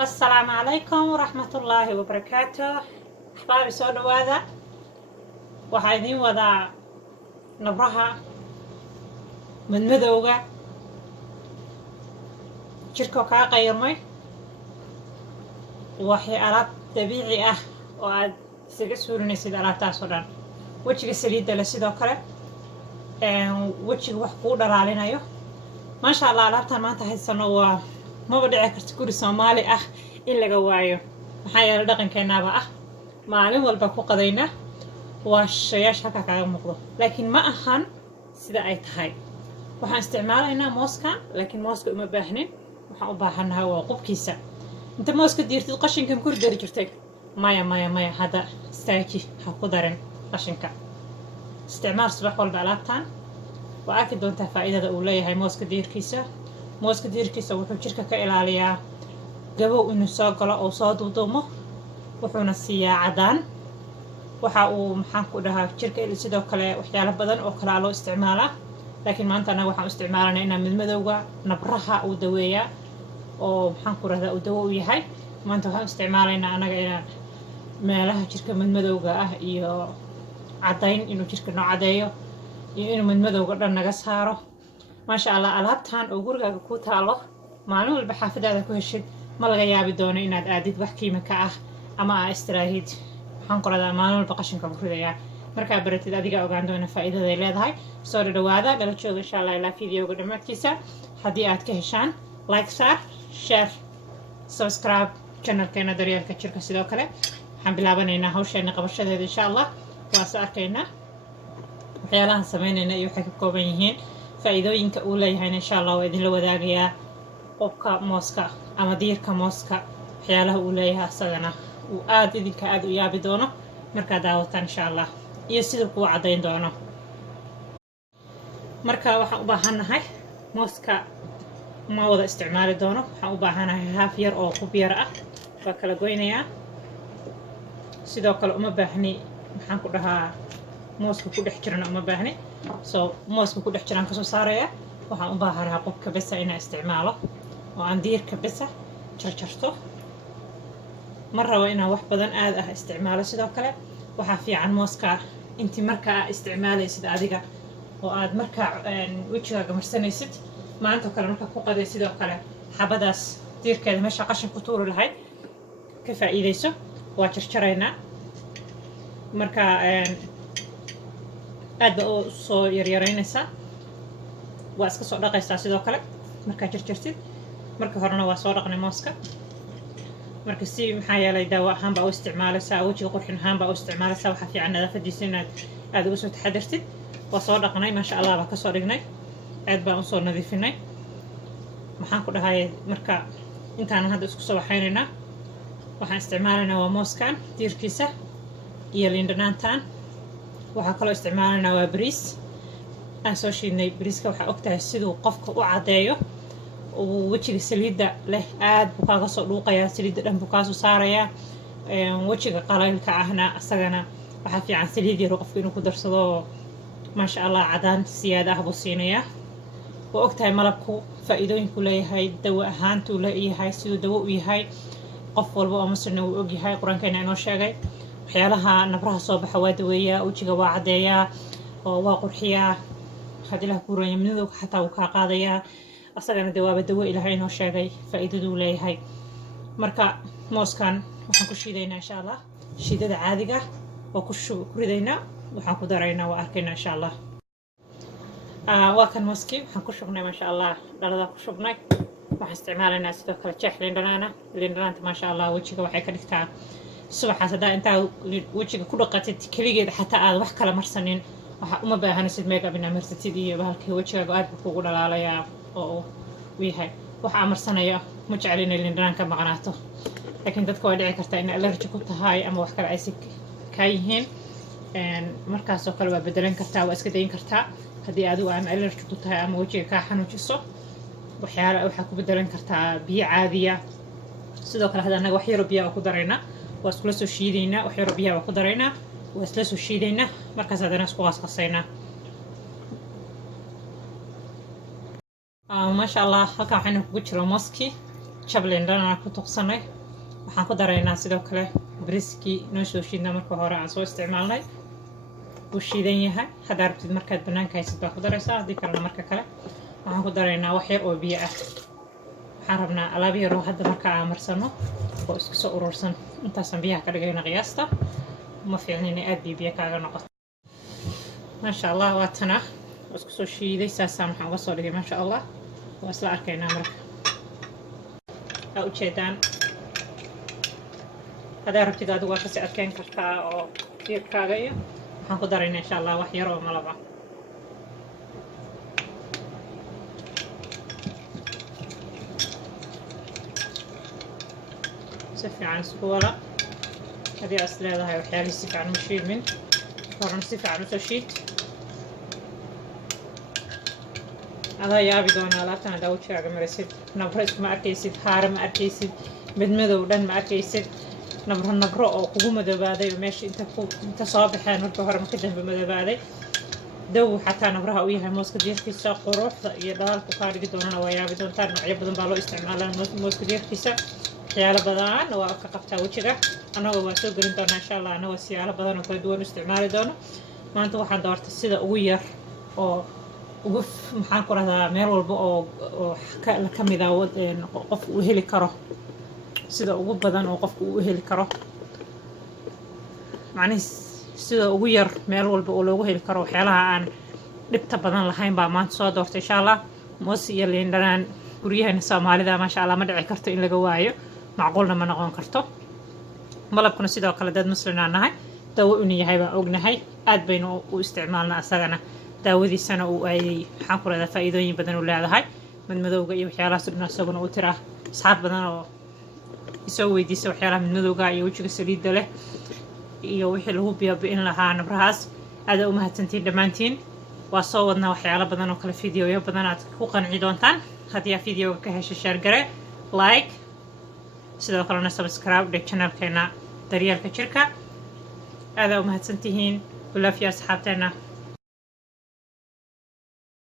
السلام عليكم ورحمة الله وبركاته. أحبابي سو دوادا waxaa idiin wadaa nabraha madmadowga jirka kaa qayrmay waxay alaab dabiici ah oo aad isaga suurinaysid alaabtaas oo dhan wejiga saliidda leh sidoo kale wejiga wax kuu dhalaalinayo maasha allah alaabtan maanta haysano waa maba dhici karta guri Soomaali ah in laga waayo maxaa yeelay dhaqankeenaba ah maalin walba ku qadayna waa shayaash halka kaaga muuqdo laakiin ma ahan sida ay tahay waxaan isticmaalaynaa mooska laakiin mooska uma baahnin waxaan u baahanahay waa qubkiisa inta mooska diirtid qashinkan ku dari jirtay maya hada istaaji ha ku darin qashinka isticmaal subax walba alaabtan waa arki doontaa faa'iidada uu leeyahay mooska diirkiisa wuxuu jirka ka ilaaliyaa gabow inuu soo galo oo soo duuduumo wuxuuna siiyaa cadaan waxa uu maxaan ku dhahaa jirka sidoo kale waxyaalo badan oo kala loo isticmaalaa laakiin maanta anaga waxaan isticmaalanaa inaan madmadowga nabraha uu daweeyaa oo maxaan ku rahdaa uu dawo u yahay maanta waxaan isticmaalaynaa anaga inaan meelaha jirka madmadowga ah iyo cadayn inuu jirka noo cadeeyo iyo inuu madmadowga dhan naga saaro maasha allah alaabtan oo gurigaaga ku taalo maalin walba xaafadaada ku heshid ma laga yaabi doono inaad aadid wax kiimika ah ama aa istiraahid waxaan qoradaa maalin walba qashinka ku ridayaa markaa baratid adiga ogaan doona faa'iidada ay leedahay soo dhawaada dhala jooga insha allah ilaa fiidiyoga dhammaadkiisa haddii aad ka heshaan like saar share subscribe channelkeena daryeelka jirka sidoo kale waxaan bilaabanaynaa hawsheena qabashadeeda insha allah waase arkaynaa waxyaalahan samaynayna iyo waxay ka kooban yihiin faa'iidooyinka uu leeyahayna insha allah waa idinla wadaagayaa qobka mooska ama diirka mooska waxyaalaha uu leeyahay asagana uu aad idinka aad u yaabi doono markaa daawataan insha allah iyo sida kuu cadayn doono marka waxaan u baahanahay mooska ma wada isticmaali doono waxaan u baahanahay haaf yar oo qub yar ah waa kala goynayaa sidoo kale uma baahni maxaan ku dhahaa mooska ku dhex jirana uma baahni soo mooska ku dhex jiraan kasoo saaraya waxaan u baahanahay qubka besa inaan isticmaalo oo aan diirka besa jarjarto ma rabo inaan wax badan aad ah isticmaalo sidoo kale waxaa fiican mooska intii markaa isticmaalaysid adiga oo aad markaa wejigaaga marsanaysid maanta kale markaa ku qaday sidoo kale xabadaas diirkeeda meesha qashin ku tuuri lahayd ka faa'iidayso waa jarjaraynaa markaa aad ba u soo yaryaraynaysaa waa iska soo dhaqaysaa sidoo kale markaa jarjartid marka horena waa soo dhaqnay mooska marka si maxaa yeelay daawo ahaan baa u isticmaalaysaa wejiga qurxin ahaan baa u isticmaalaysaa waxaa fiican nadaafadiisa inaad aad uga soo taxadirtid waa soo dhaqnay maasha allah baa kasoo dhignay aad baan usoo nadiifinay maxaan ku dhahay marka intaan hadda isku soo waxaynaynaa waxaan isticmaalaynaa waa mooskan diirkiisa iyo liindhanaantan waxaa kaloo isticmaalaynaa waa bariis aan soo shiidnay bariiska waxaa ogtahay siduu qofka u cadeeyo wejiga saliidda leh aad buu kaaga soo dhuuqayaa saliidda dhan buu kaasoo saarayaa wejiga qalaylka ahna asagana waxaa fiican saliid yar qofka inuu ku darsado maasha allah cadaan siyaada ah buu siinayaa waa ogtahay malabku faa'iidooyinku leeyahay dawo ahaantuu leeyahay siduu dawo u yahay qof walba oo muslimna wuu ogyahay qur-aankeena inoo sheegay waxyaalaha nabraha soo baxa waa daweeyaa wejiga waa cadeeyaa oo waa qurxiyaa haddii ilaha ku ranya midowga xataa wuu kaa qaadayaa asagana dawaaba dawo ilaahay inoo sheegay faa'iidaduu leeyahay marka mooskan waxaan ku shiidaynaa insha allah shiidada caadiga oo ku ridaynaa waxaan ku daraynaa waa arkaynaa insha allah waa kan mooskii waxaan ku shubnay maasha allah dhalada ku shubnay waxaan isticmaalaynaa sidoo kale jeex liindhanaanta maasha allah wejiga waxay ka dhigtaa subaxaas haddaa intaa wejiga ku dhaqatid keligeed xataa aad wax kala marsanin waxaa uma baahanaysid makeup inaad marsatid iyo bahalkii wejigaaga aad buu kugu dhalaalayaa oo u yahay waxa amarsanaya ma jecel inay liindhanaan ka maqnaato laakiin dadka waa dhici kartaa in allergy ku tahay ama wax kale aysi kaa yihiin markaasoo kale waa bedelan kartaa waa iska dayin kartaa haddii adigu aan allergy ku tahay ama wejiga kaa xanuujiso waxaa ku bedelan kartaa biyo caadiya sidoo kale hadda anaga wax yaro biyaa ku daraynaa waa iskula soo shiidaynaa wax yaro biyaa waa ku daraynaa waa isla soo shiidaynaa markaas haddana isku qasqasaynaa ما شاء الله halkan waxayna kugu jiro mooski jableen dhanaan ku tuqsanay waxaan ku daraynaa sidoo kale bariiskii noo soo shiidna marka hore aan soo isticmaalnay wuu shiidan yahay haddaa rabtid markaad bannaanka haysid baa ku daraysaa haddii kalena marka kale waxaan ku daraynaa wax yar oo biyo ah waxaan rabnaa alaab yaroo hadda marka aan marsano oo isku soo urursan intaasaan biyaha ka dhigayna qiyaasta ma fiicna inay aad biyo kaaga noqoto maasha allah waa tana isku soo shiiday saasaan waxaan uga soo dhigay maasha allah waa isla arkaynaa marka aa ujeedaan haddaa rabtid adigu waa kasi adkeyn kartaa oo diirkaaga iyo waxaan ku daraynaa insha allah wax yar oo malaba si fiican isku wala haddii aad is leedahay waxyaalihii si fiican u shiidmin horena si fiican usoo shiid adaa yaabi doonaa alaabtan haddaa wajigaaga marisid nabro iskuma arkaysid haare ma arkaysid midmadow dhan ma arkaysid nabro oo kugu madoobaaday oo meesha inta soo baxeen markii hore marka dambe madoobaaday daw xataa nabraha u yahay mooska diirkiisa quruxda iyo dhalaalku kaa dhigi doonana waa yaabi doontaan noocyo badan baa loo isticmaalaa mooska diirkiisa waxyaalo badan waa ka qabtaa wejiga annagoo waa soo gelin doonaa insha allah annagoo siyaalo badan oo kala duwan u isticmaali doono maanta waxaan doortay sida ugu yar oo ugu maxaan ku rahdaa meel walba oo ka mid ah qof uu heli karo sida ugu badan oo qofku uu heli karo macnihiis sida ugu yar meel walba oo loogu heli karo waxyaalaha aan dhibta badan lahayn baa maanta soo doortay insha allah moos iyo liin dhanaan guryaheena soomaalida maasha allah ma dhici karto in laga waayo macquulna ma noqon karto malabkuna sidoo kale dad muslimaan nahay dawo inu yahay baan ognahay aad baynu u isticmaalnaa asagana daawadiisana uu ayay maxaan ku rahdaa faa'iidooyin badan u leedahay madmadowga iyo waxyaalahaas dhan isaguna u tiraa asxaab badan oo isoo weydiisa waxyaalaha madmadowga iyo wejiga saliidda leh iyo wixii lagu biyaabi'in lahaa nabrahaas aada u mahadsantiin dhammaantiin waa soo wadnaa waxyaalo badan oo kale fideoyo badan aad ku qanci doontaan haddii aad fideoga ka hesha shaargare like sidoo kalena subscribe dheg channelkeena daryeelka jirka aada u mahadsantihiin bilaafiya asxaabteena